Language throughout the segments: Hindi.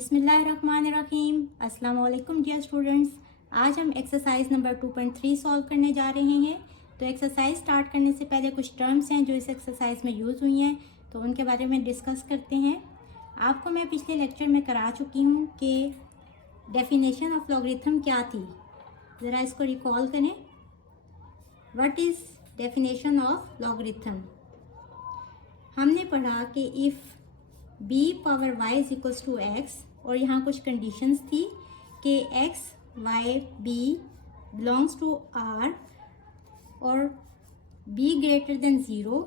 बिस्मिल्लाहिर्रहमानिर्रहीम। अस्सलाम वालेकुम डियर स्टूडेंट्स। आज हम एक्सरसाइज नंबर 2.3 सॉल्व करने जा रहे हैं। तो एक्सरसाइज स्टार्ट करने से पहले कुछ टर्म्स हैं जो इस एक्सरसाइज में यूज़ हुई हैं, तो उनके बारे में डिस्कस करते हैं। आपको मैं पिछले लेक्चर में करा चुकी हूँ कि डेफिनेशन ऑफ लॉगरिथम क्या थी। ज़रा इसको रिकॉल करें। What is definition of logarithm? हमने पढ़ा कि if b power y is equals to x, और यहाँ कुछ कंडीशंस थी कि x y b belongs to r और b ग्रेटर देन 0,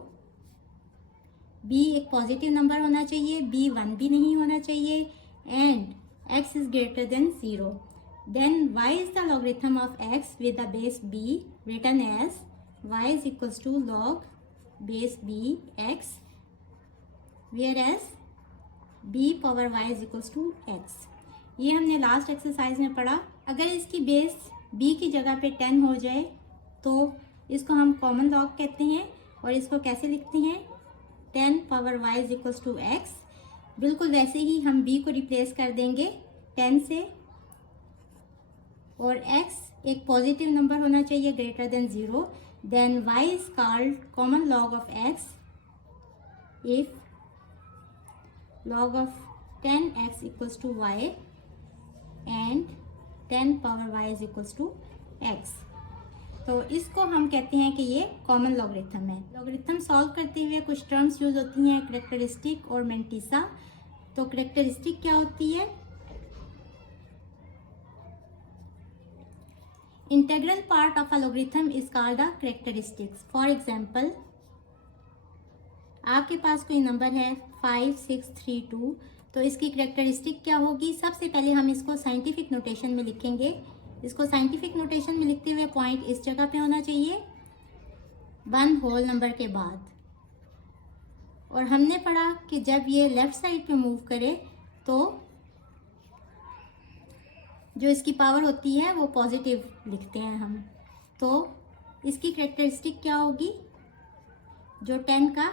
b एक पॉजिटिव नंबर होना चाहिए, b 1 भी नहीं होना चाहिए, and x is greater than 0। Then y is the logarithm of x with the base b written as y is equals to log base b x, whereas b power y is equals to x। ये हमने लास्ट एक्सरसाइज में पढ़ा। अगर इसकी बेस b की जगह पे 10 हो जाए तो इसको हम कॉमन लॉग कहते हैं, और इसको कैसे लिखते हैं? 10 power y is equals to x। बिल्कुल वैसे ही हम b को रिप्लेस कर देंगे 10 से, और x एक पॉजिटिव नंबर होना चाहिए greater than 0। Then y is called common log of x if log of 10x equals to y and 10 power y is equals to x। तो इसको हम कहते हैं कि ये कॉमन लॉगरिथम है। लॉगरिथम सॉल्व करते हुए कुछ टर्म्स यूज होती हैं, करेक्टरिस्टिक और मेंटिसा। तो करेक्टरिस्टिक क्या होती है? Integral part of a logarithm is called the characteristics. For example, आपके पास कोई नंबर है 5632, तो इसकी करेक्टरिस्टिक क्या होगी? सबसे पहले हम इसको साइंटिफिक नोटेशन में लिखेंगे। इसको साइंटिफिक नोटेशन में लिखते हुए पॉइंट इस जगह पे होना चाहिए 1 होल नंबर के बाद। और हमने पढ़ा कि जब ये लेफ्ट साइड पे मूव करे तो जो इसकी पावर होती है वो पॉजिटिव लिखते हैं हम। तो इसकी करेक्टरिस्टिक क्या होगी? जो 10 का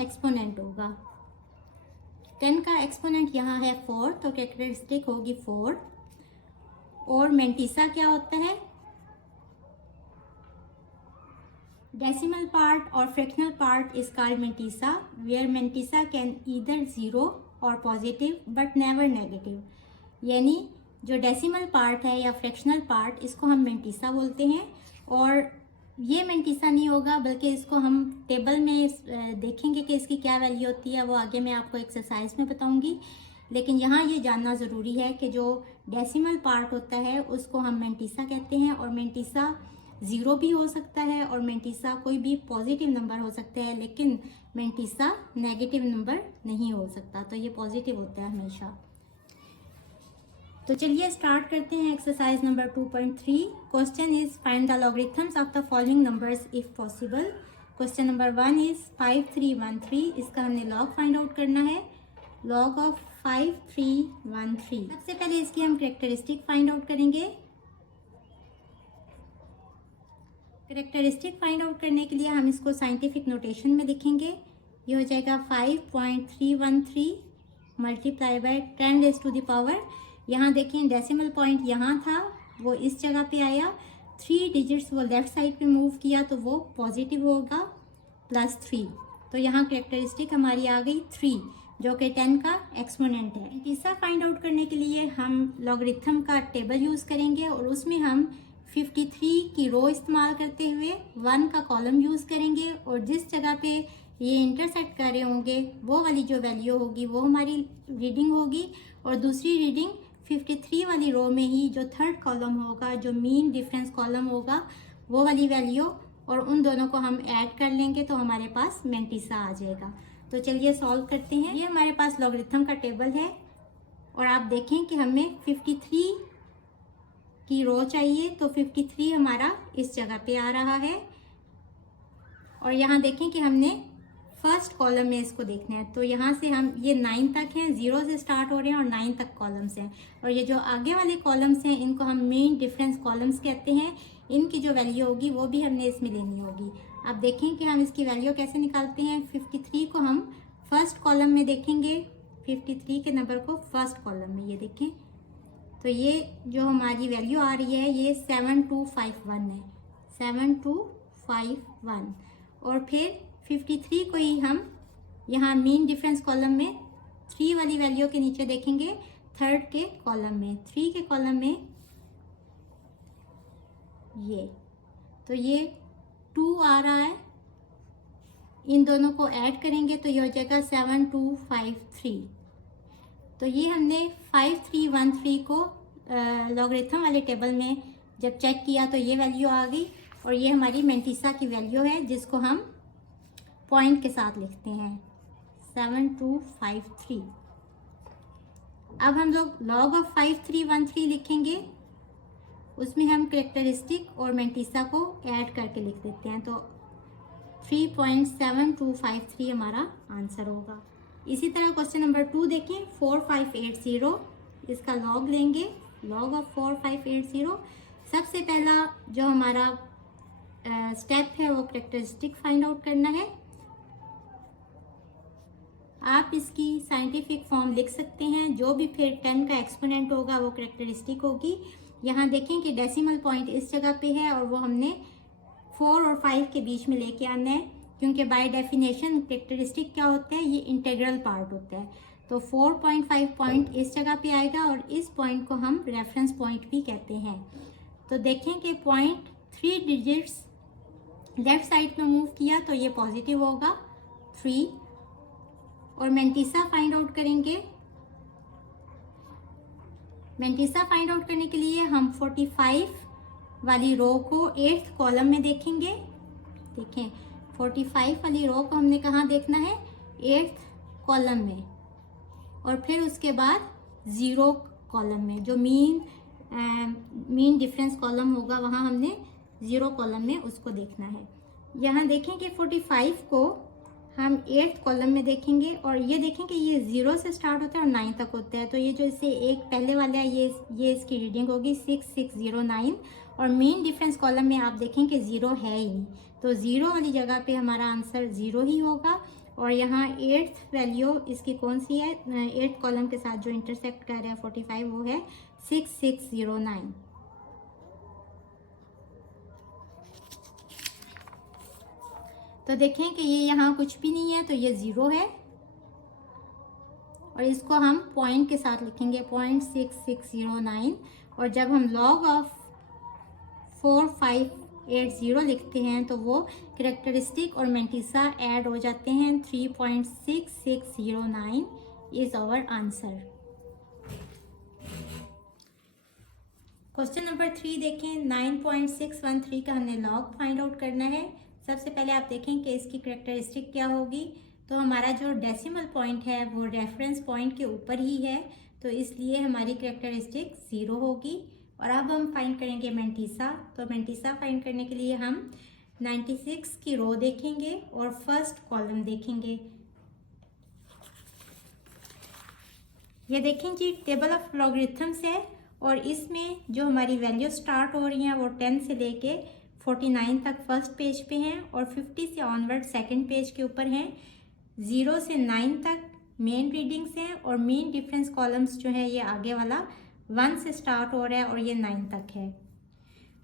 एक्सपोनेंट होगा। 10 का एक्सपोनेंट यहाँ है 4, तो कैरेक्टरिस्टिक होगी 4। और मेंटिसा क्या होता है? डेसिमल पार्ट और fractional part is called mantissa, where mantissa can either 0 और पॉजिटिव बट नेवर नेगेटिव। यानी जो डेसिमल पार्ट है या फ्रैक्शनल पार्ट, इसको हम मेंटिसा बोलते हैं। और ये मेंटिसा नहीं होगा, बल्कि इसको हम टेबल में देखेंगे कि इसकी क्या वैल्यू होती है, वो आगे मैं आपको एक्सरसाइज में बताऊंगी। लेकिन यहाँ ये जानना ज़रूरी है कि जो डेसिमल पार्ट होता है उसको हम मेंटिसा कहते हैं, और मेंटिसा 0 भी हो सकता है और मेंटिसा कोई भी पॉजिटिव नंबर हो सकता है, लेकिन मेंटिसा नेगेटिव नंबर नहीं हो सकता। तो ये पॉजिटिव होता है हमेशा। तो चलिए स्टार्ट करते हैं exercise number 2.3। Question is find the logarithms of the following numbers if possible. Question number 1 is 5313। इसका हमने लॉग फाइंड आउट करना है। Log of 5313। सबसे पहले इसकी हम करेक्टरिस्टिक फाइंड आउट करेंगे। करेक्टरिस्टिक फाइंड आउट करने के लिए हम इसको साइंटिफिक नोटेशन में लिखेंगे। ये हो जाएगा 5.313 multiply by 10 raise to the power. यहाँ देखें डेसिमल पॉइंट यहाँ था, वो इस जगह पे आया, 3 डिजिट्स वो लेफ्ट साइड पे मूव किया तो वो पॉजिटिव होगा +3। तो यहाँ करेक्टरिस्टिक हमारी आ गई 3, जो कि 10 का एक्सपोनेंट है। तीसरा फाइंड आउट करने के लिए हम लॉगरिथम का टेबल यूज़ करेंगे, और उसमें हम 53 की रो इस्तेमाल करते हुए 1 का कॉलम यूज़ करेंगे, और जिस जगह पे ये इंटरसेक्ट कर रहे होंगे वो वाली जो वैल्यू होगी वो हमारी रीडिंग होगी, और दूसरी रीडिंग 53 वाली रो में ही जो थर्ड कॉलम होगा, जो मीन डिफरेंस कॉलम होगा, वो वाली वैल्यू, और उन दोनों को हम ऐड कर लेंगे तो हमारे पास मेंटिसा आ जाएगा। तो चलिए सॉल्व करते हैं। ये हमारे पास लॉगरिथम का टेबल है, और आप देखें कि हमें 53 की रो चाहिए, तो 53 हमारा इस जगह पे आ रहा है। और यहाँ देखें कि हमने फर्स्ट कॉलम में इसको देखना है, तो यहाँ से हम ये 9 तक हैं, 0 से स्टार्ट हो रहे हैं और 9 तक कॉलम्स हैं। और ये जो आगे वाले कॉलम्स हैं इनको हम मेन डिफरेंस कॉलम्स कहते हैं। इनकी जो वैल्यू होगी वो भी हमने इसमें लेनी होगी। अब देखें कि हम इसकी वैल्यू कैसे निकालते हैं। 53 को हम फर्स्ट कॉलम में देखेंगे 53 के नंबर को फर्स्ट कॉलम में, ये देखें। तो ये जो हमारी वैल्यू आ रही है ये 7251 है, 7251। और फिर 53 को ही हम यहाँ मीन डिफरेंस कॉलम में 3 वाली वैल्यू के नीचे देखेंगे, थर्ड के कॉलम में, 3 के कॉलम में ये, तो ये 2 आ रहा है। इन दोनों को ऐड करेंगे तो ये हो जाएगा 7253। तो ये हमने 5313 को लॉगरिथम वाले टेबल में जब चेक किया तो ये वैल्यू आ गई, और ये हमारी मेंटिसा की वैल्यू है जिसको हम पॉइंट के साथ लिखते हैं 7253। अब हम लोग लॉग ऑफ 5313 लिखेंगे, उसमें हम कैरेक्टरिस्टिक और मेंटिसा को ऐड करके लिख देते हैं, तो 3.7253 हमारा आंसर होगा। इसी तरह क्वेश्चन नंबर 2 देखें, 4580, इसका लॉग लेंगे, लॉग ऑफ 4580। सबसे पहला जो हमारा स्टेप है वो कैरेक्टरिस्टिक फाइंड आउट करना है। आप इसकी साइंटिफिक फॉर्म लिख सकते हैं, जो भी फिर 10 का एक्सपोनेंट होगा वो कैरेक्टरिस्टिक होगी। यहाँ देखें कि डेसिमल पॉइंट इस जगह पे है और वो हमने 4 और 5 के बीच में लेके आना है, क्योंकि बाय डेफिनेशन कैरेक्टरिस्टिक क्या होता है, ये इंटीग्रल पार्ट होता है। तो 4.5 पॉइंट इस जगह पे आएगा और इस पॉइंट को हम रेफरेंस पॉइंट भी कहते हैं। तो देखें कि पॉइंट 3 डिजिट्स लेफ्ट साइड में मूव किया तो ये पॉजिटिव होगा 3। और मेंटिसा फाइंड आउट करेंगे। मेंटिसा फाइंड आउट करने के लिए हम 45 वाली रो को 8th कॉलम में देखेंगे। देखें 45 वाली रो को हमने कहाँ देखना है, 8th कॉलम में, और फिर उसके बाद 0 कॉलम में, जो मीन डिफरेंस कॉलम होगा वहाँ हमने 0 कॉलम में उसको देखना है। यहाँ देखें कि 45 को हम 8th कॉलम में देखेंगे, और ये देखें कि ये 0 से स्टार्ट होता है और 9 तक होता है। तो ये जो इससे एक पहले वाला है ये इसकी रीडिंग होगी 6609, और मेन डिफरेंस कॉलम में आप देखें कि 0 है ही नहीं, तो 0 वाली जगह पे हमारा आंसर 0 ही होगा। और यहाँ 8th वैल्यू इसकी कौन सी है, 8th कॉलम के साथ जो इंटरसेक्ट कर रहा है 45, वो है 6609। तो देखें कि ये यहाँ कुछ भी नहीं है, तो ये 0 है, और इसको हम पॉइंट के साथ लिखेंगे 0.6609। और जब हम लॉग ऑफ 4580 लिखते हैं तो वो कैरेक्टरिस्टिक और मेंटिसा ऐड हो जाते हैं, 3.6609 is our answer. Question number 3 देखें, 9.613 का हमने लॉग फाइंड आउट करना है। सबसे पहले आप देखें कि इसकी कैरेक्टरिस्टिक क्या होगी। तो हमारा जो डेसिमल पॉइंट है वो रेफरेंस पॉइंट के ऊपर ही है, तो इसलिए हमारी कैरेक्टरिस्टिक 0 होगी। और अब हम फाइंड करेंगे मेंटिसा। तो मेंटिसा फाइंड करने के लिए हम 96 की रो देखेंगे और फर्स्ट कॉलम देखेंगे। ये देखें जी, टेबल ऑफ लॉगरिथम्स है, और इसमें जो हमारी वैल्यू स्टार्ट हो रही हैं वो 10 से लेके 49 तक फर्स्ट पेज पे हैं, और 50 से ऑनवर्ड सेकंड पेज के ऊपर हैं। 0 से 9 तक मेन रीडिंग्स हैं, और मेन डिफरेंस कॉलम्स जो है ये आगे वाला 1 से स्टार्ट हो रहा है और ये 9 तक है।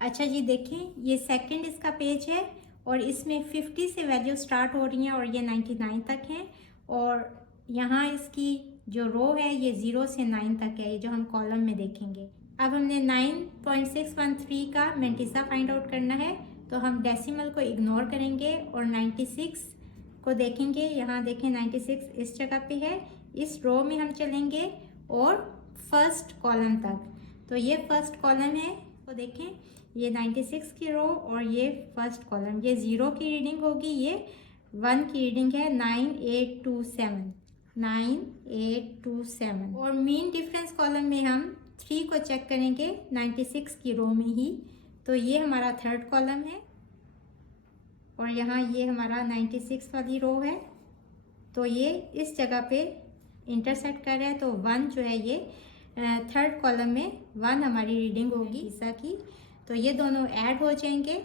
अच्छा जी, देखें ये सेकंड इसका पेज है, और इसमें 50 से वैल्यू स्टार्ट हो रही हैं और ये 99 तक है। और यहाँ इसकी जो रो है ये 0 से 9 तक है, ये जो हम कॉलम में देखेंगे। अब हमने 9.613 का मेंटिसा फाइंड आउट करना है, तो हम डेसिमल को इग्नोर करेंगे और 96 को देखेंगे। यहाँ देखें 96 इस जगह पे है, इस रो में हम चलेंगे और फर्स्ट कॉलम तक। तो ये फर्स्ट कॉलम है, तो देखें ये 96 की रो और ये फर्स्ट कॉलम, ये 0 की रीडिंग होगी, ये 1 की रीडिंग है, 9827 9827। और मीन डिफरेंस कॉलम में हम 3 को चेक करेंगे 96 की रो में ही, तो ये हमारा थर्ड कॉलम है, और यहाँ ये हमारा 96 वाली रो है, तो ये इस जगह पे इंटरसेक्ट कर रहा है। तो 1 जो है ये थर्ड कॉलम में 1 हमारी रीडिंग होगी ईसा की, तो ये दोनों ऐड हो जाएंगे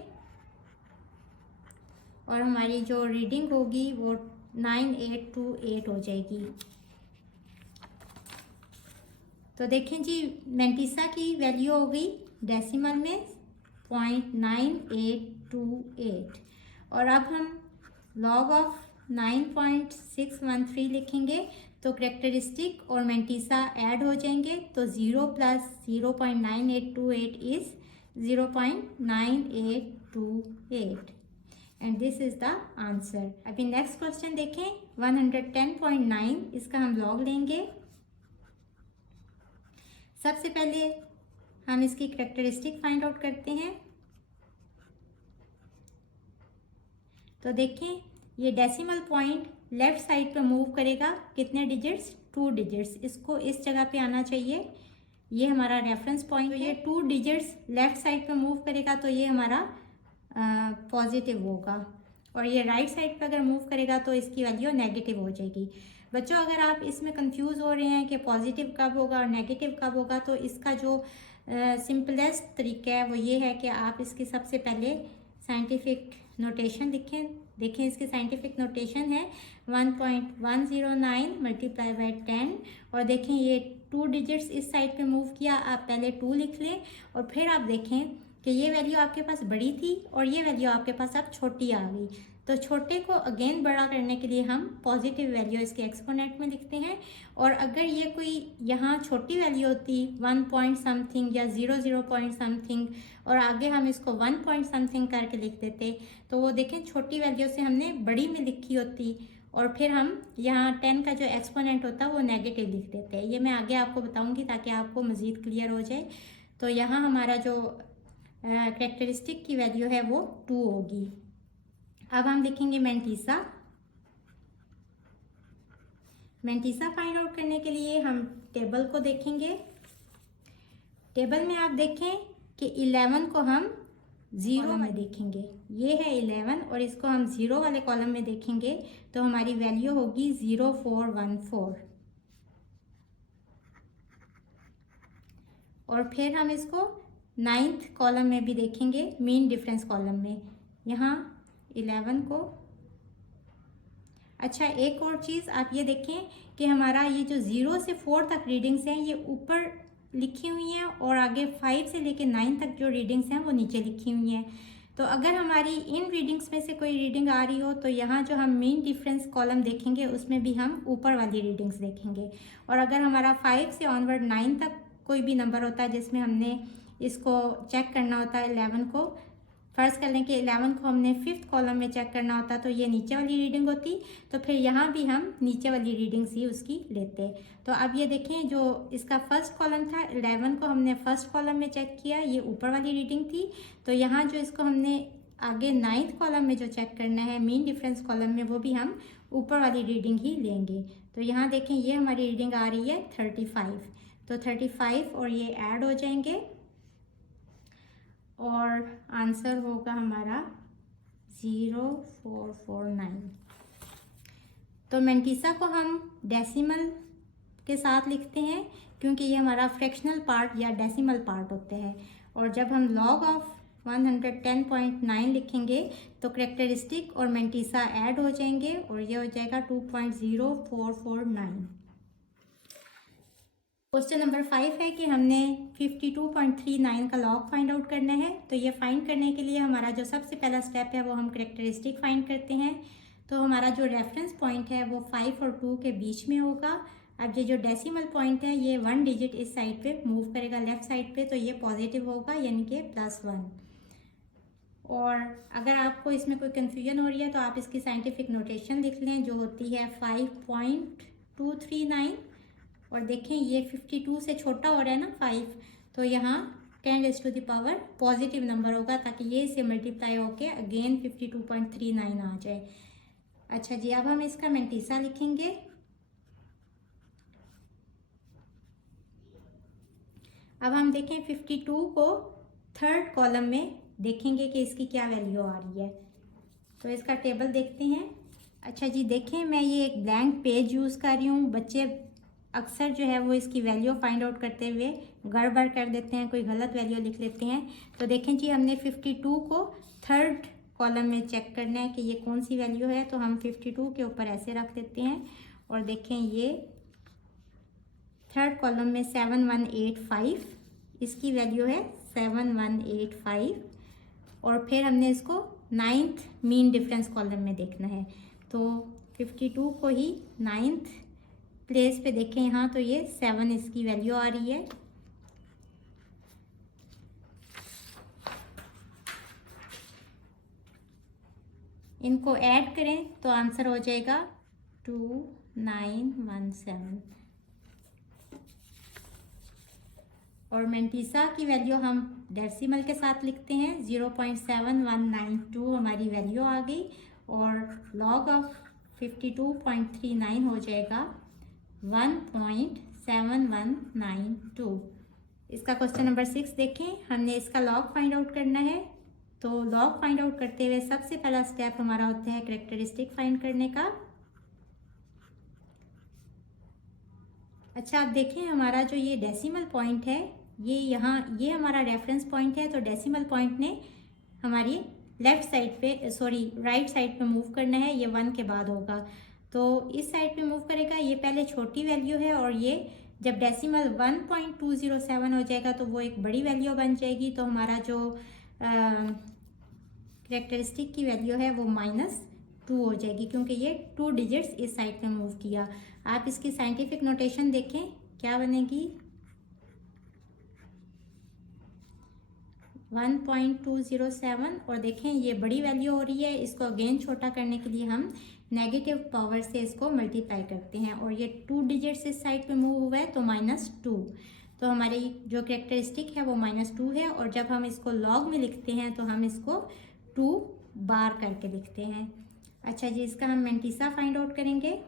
और हमारी जो रीडिंग होगी वो 9828 हो जाएगी। तो देखें जी, मेंटिसा की वैल्यू हो गई डेसिमल में 0.9828। और अब हम लॉग ऑफ 9.613 लिखेंगे तो करेक्टरिस्टिक और मेंटिसा ऐड हो जाएंगे, तो 0 plus 0.9828 is 0.9828 and this is the answer. अभी नेक्स्ट क्वेश्चन देखें 110.9, इसका हम लॉग लेंगे। सबसे पहले हम इसकी करेक्टरिस्टिक फाइंड आउट करते हैं। तो देखें ये डेसिमल पॉइंट लेफ्ट साइड पे मूव करेगा, कितने डिजिट्स? 2 डिजिट्स। इसको इस जगह पे आना चाहिए, ये हमारा रेफरेंस पॉइंट। तो ये 2 डिजिट्स लेफ्ट साइड पे मूव करेगा तो ये हमारा पॉजिटिव होगा, और ये राइट साइड पे अगर मूव करेगा तो इसकी वैल्यू नेगेटिव हो जाएगी। बच्चों अगर आप इसमें कंफ्यूज हो रहे हैं कि पॉजिटिव कब होगा और नेगेटिव कब होगा, तो इसका जो सिंपलेस्ट तरीका है वो ये है कि आप इसकी सबसे पहले साइंटिफिक नोटेशन लिखें। देखें इसकी साइंटिफिक नोटेशन है 1.109 मल्टीप्लाई बाय 10, और देखें ये 2 डिजिट्स इस साइड पे मूव किया, आप पहले 2 लिख लें और फिर आप देखें कि ये वैल्यू आपके पास बड़ी थी और ये वैल्यू आपके पास अब छोटी आ गई। तो छोटे को अगेन बड़ा करने के लिए हम पॉजिटिव वैल्यू इसके एक्सपोनेंट में लिखते हैं, और अगर ये कोई यहाँ छोटी वैल्यू होती 1 पॉइंट समथिंग या 0 पॉइंट समथिंग और आगे हम इसको 1 पॉइंट समथिंग करके लिख देते, तो वो देखें छोटी वैल्यू से हमने बड़ी में लिखी होती, और फिर हम यहाँ 10 का जो एक्सपोनेंट होता है वो नेगेटिव लिख देते हैं। ये मैं आगे आपको बताऊँगी ताकि आपको मज़ीद क्लियर हो जाए। तो यहाँ हमारा जो कैरेक्टरिस्टिक की वैल्यू है वो 2 होगी। अब हम लिखेंगे मेंटिसा। मेंटिसा फाइंड आउट करने के लिए हम टेबल को देखेंगे। टेबल में आप देखें कि 11 को हम 0 में देखेंगे, ये है 11, और इसको हम 0 वाले कॉलम में देखेंगे तो हमारी वैल्यू होगी 0414, और फिर हम इसको 9th कॉलम में भी देखेंगे, मीन डिफरेंस कॉलम में, यहाँ 11 को। अच्छा एक और चीज़ आप ये देखें कि हमारा ये जो 0 से 4 तक रीडिंग्स हैं ये ऊपर लिखी हुई हैं, और आगे 5 से लेके 9 तक जो रीडिंग्स हैं वो नीचे लिखी हुई हैं। तो अगर हमारी इन रीडिंग्स में से कोई रीडिंग आ रही हो तो यहाँ जो हम मीन डिफरेंस कॉलम देखेंगे उसमें भी हम ऊपर वाली रीडिंग्स देखेंगे, और अगर हमारा 5 से ऑनवर्ड 9 तक कोई भी नंबर होता है जिसमें हमने इसको चेक करना होता है 11 को, फर्ज कर लें कि 11 को हमने 5th कॉलम में चेक करना होता तो ये नीचे वाली रीडिंग होती, तो फिर यहाँ भी हम नीचे वाली रीडिंग्स ही उसकी लेते। तो अब ये देखें जो इसका फर्स्ट कॉलम था 11 को हमने फर्स्ट कॉलम में चेक किया, ये ऊपर वाली रीडिंग थी, तो यहाँ जो इसको हमने आगे 9th कॉलम में जो चेक करना है मीन डिफरेंस कॉलम में, वो भी हम ऊपर वाली रीडिंग ही लेंगे। तो यहाँ देखें ये हमारी रीडिंग आ रही है 35, तो 35 और ये ऐड हो जाएंगे और आंसर होगा हमारा 0449। तो मेंटिसा को हम डेसिमल के साथ लिखते हैं क्योंकि ये हमारा फ्रैक्शनल पार्ट या डेसिमल पार्ट होते हैं, और जब हम लॉग ऑफ 110.9 लिखेंगे तो करेक्टरिस्टिक और मेंटिसा ऐड हो जाएंगे और ये हो जाएगा 2.0449। क्वेश्चन नंबर 5 है कि हमने 52.39 का लॉग फाइंड आउट करना है। तो ये फाइंड करने के लिए हमारा जो सबसे पहला स्टेप है वो हम करेक्टरिस्टिक फाइंड करते हैं। तो हमारा जो रेफरेंस पॉइंट है वो 5 और 2 के बीच में होगा। अब ये जो डेसिमल पॉइंट है ये 1 डिजिट इस साइड पे मूव करेगा लेफ्ट साइड पे, तो ये पॉजिटिव होगा यानी कि +1। और अगर आपको इसमें कोई कन्फ्यूजन हो रही है तो आप इसकी साइंटिफिक नोटेशन लिख लें जो होती है 5.239, और देखें ये 52 से छोटा हो रहा है ना 5, तो यहाँ 10⁻⁴ पॉजिटिव नंबर होगा ताकि ये इसे मल्टीप्लाई होके अगेन 52.39 आ जाए। अच्छा जी, अब हम इसका मेंटिसा लिखेंगे। अब हम देखें 52 को 3rd कॉलम में देखेंगे कि इसकी क्या वैल्यू आ रही है, तो इसका टेबल देखते हैं। अच्छा जी, देखें मैं ये एक ब्लैंक पेज यूज़ कर रही हूँ। बच्चे अक्सर जो है वो इसकी वैल्यू फाइंड आउट करते हुए गड़बड़ कर देते हैं, कोई गलत वैल्यू लिख लेते हैं। तो देखें जी, हमने 52 को 3rd कॉलम में चेक करना है कि ये कौन सी वैल्यू है, तो हम 52 के ऊपर ऐसे रख देते हैं और देखें ये थर्ड कॉलम में 7185, इसकी वैल्यू है 7185। और फिर हमने इसको 9th मीन डिफरेंस कॉलम में देखना है। तो 52 को ही 9th प्लेस पे देखें यहाँ, तो ये 7 इसकी वैल्यू आ रही है। इनको ऐड करें तो आंसर हो जाएगा 2917। और मेंटिसा की वैल्यू हम डेसिमल के साथ लिखते हैं, 0.7192 हमारी वैल्यू आ गई। और लॉग ऑफ 52.39 हो जाएगा 1.7192। इसका क्वेश्चन नंबर 6 देखें। हमने इसका लॉग फाइंड आउट करना है। तो लॉग फाइंड आउट करते हुए सबसे पहला स्टेप हमारा होता है कैरेक्टरिस्टिक फाइंड करने का। अच्छा, आप देखें हमारा जो ये डेसिमल पॉइंट है, ये यहाँ, ये हमारा रेफरेंस पॉइंट है। तो डेसिमल पॉइंट ने हमारी लेफ्ट साइड पे, सॉरी राइट साइड पे मूव करना है। ये 1 के बाद होगा, तो इस साइड पे मूव करेगा। ये पहले छोटी वैल्यू है, और ये जब डेसिमल 1.207 हो जाएगा तो वो एक बड़ी वैल्यू बन जाएगी। तो हमारा जो कैरेक्टरिस्टिक की वैल्यू है वो -2 हो जाएगी, क्योंकि ये 2 डिजिट्स इस साइड पे मूव किया। आप इसकी साइंटिफिक नोटेशन देखें क्या बनेगी। 1.207, और देखें ये बड़ी वैल्यू हो रही है। इसको अगेन छोटा करने के लिए हम नेगेटिव पावर से इसको मल्टीप्लाई करते हैं, और ये 2 डिजिट्स इस साइड पे मूव हुआ है तो -2। तो हमारी जो कैरेक्टरिस्टिक है वो -2 है। और जब हम इसको लॉग में लिखते हैं तो हम इसको 2 बार करके लिखते हैं। अच्छा जी, इसका हम मेंटिसा फाइंड आउट करेंगे।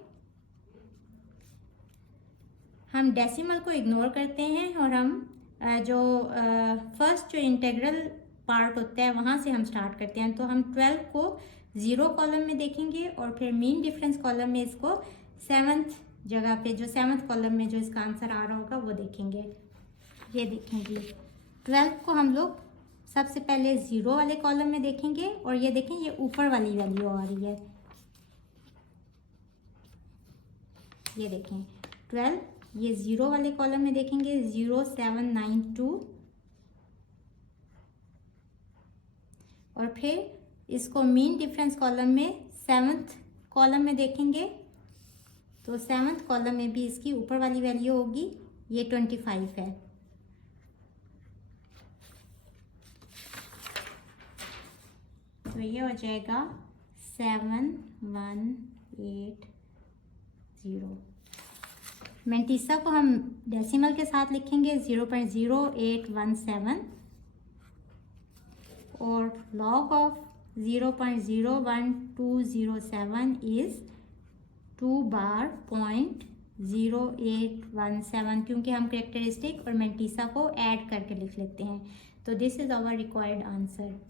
हम डेसिमल को इग्नोर करते हैं, और हम जो फर्स्ट जो इंटीग्रल पार्ट होता है वहाँ से हम स्टार्ट करते हैं। तो हम 12 को 0 कॉलम में देखेंगे, और फिर मीन डिफरेंस कॉलम में इसको 7th जगह पे, जो 7th कॉलम में जो इसका आंसर आ रहा होगा वो देखेंगे। ये देखेंगे 12 को हम लोग सबसे पहले 0 वाले कॉलम में देखेंगे, और ये देखें ये ऊपर वाली वैल्यू आ रही है। ये देखें 12, ये 0 वाले कॉलम में देखेंगे 0792, और फिर इसको मीन डिफरेंस कॉलम में 7th कॉलम में देखेंगे। तो 7th कॉलम में भी इसकी ऊपर वाली वैल्यू होगी, ये 25 है। तो ये हो जाएगा 7180। मेंटिसा को हम डेसिमल के साथ लिखेंगे 0.0817, और लॉग ऑफ 0.01207 इज 2 बार 0.0817, क्योंकि हम कैरेक्टरिस्टिक और मेंटिसा को ऐड करके लिख लेते हैं। तो this is our required answer.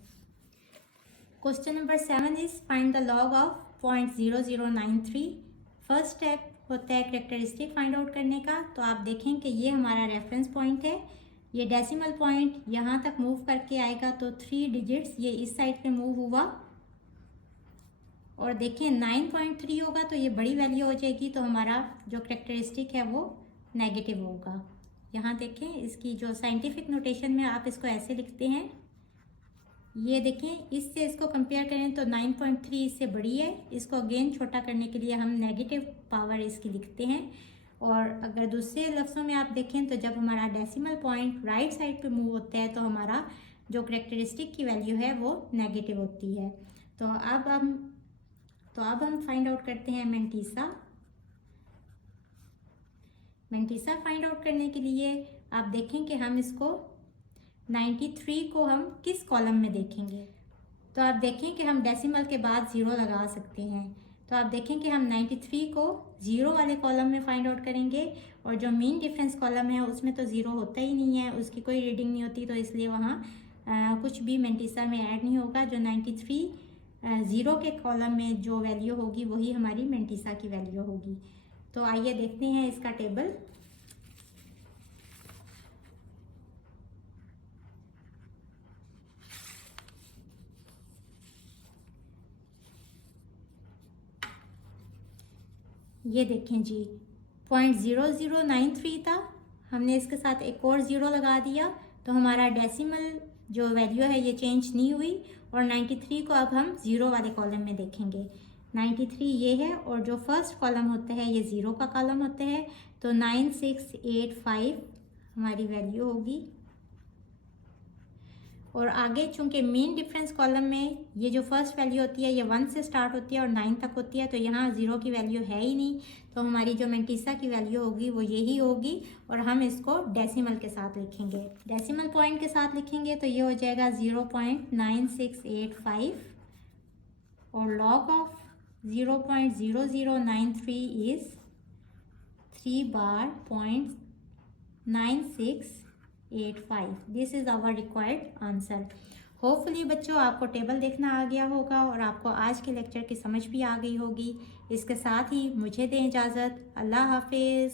Question number 7 is find the log of 0.0093। First step होता है कैरेक्टरिस्टिक फाइंड आउट करने का। तो आप देखें कि ये हमारा रेफरेंस पॉइंट है। ये डेसिमल पॉइंट यहाँ तक मूव करके आएगा, तो 3 डिजिट्स ये इस साइड पे मूव हुआ, और देखें 9.3 होगा तो ये बड़ी वैल्यू हो जाएगी। तो हमारा जो कैरेक्टरिस्टिक है वो नेगेटिव होगा। यहाँ देखें इसकी जो साइंटिफिक नोटेशन में आप इसको ऐसे लिखते हैं। ये देखें, इससे इसको कंपेयर करें तो 9.3 इससे बड़ी है। इसको अगेन छोटा करने के लिए हम नेगेटिव पावर इसकी लिखते हैं। और अगर दूसरे लफ्ज़ों में आप देखें तो जब हमारा डेसिमल पॉइंट राइट साइड पे मूव होता है तो हमारा जो कैरेक्टरिस्टिक की वैल्यू है वो नेगेटिव होती है। तो अब हम फाइंड आउट करते हैं मेंटिसा। मेंटिसा फाइंड आउट करने के लिए आप देखें कि हम इसको 93 को हम किस कॉलम में देखेंगे। तो आप देखें कि हम डेसिमल के बाद 0 लगा सकते हैं। तो आप देखें कि हम 93 को 0 वाले कॉलम में फाइंड आउट करेंगे, और जो मीन डिफरेंस कॉलम है उसमें तो 0 होता ही नहीं है, उसकी कोई रीडिंग नहीं होती, तो इसलिए वहाँ कुछ भी मेंटिसा में ऐड नहीं होगा। जो 93 0 के कॉलम में जो वैल्यू होगी वही हमारी मेंटिसा की वैल्यू होगी। तो आइए देखते हैं इसका टेबल। ये देखें जी, 0.0093 था, हमने इसके साथ एक और ज़ीरो लगा दिया तो हमारा डेसिमल जो वैल्यू है ये चेंज नहीं हुई। और 93 को अब हम ज़ीरो वाले कॉलम में देखेंगे। 93 ये है और जो फर्स्ट कॉलम होता है ये ज़ीरो का कॉलम होता है, तो 9685 हमारी वैल्यू होगी। और आगे चूंकि मेन डिफरेंस कॉलम में ये जो फर्स्ट वैल्यू होती है ये 1 से स्टार्ट होती है और 9 तक होती है, तो यहाँ ज़ीरो की वैल्यू है ही नहीं, तो हमारी जो मेंटिसा की वैल्यू होगी वो यही होगी। और हम इसको डेसिमल के साथ लिखेंगे, डेसिमल पॉइंट के साथ लिखेंगे तो ये हो जाएगा 0.9685 और log of 0.0093 is 3 bar 0.9685। This is our required answer. Hopefully बच्चों आपको टेबल देखना आ गया होगा और आपको आज के लेक्चर की समझ भी आ गई होगी। इसके साथ ही मुझे दें इजाज़त। अल्लाह हाफिज़।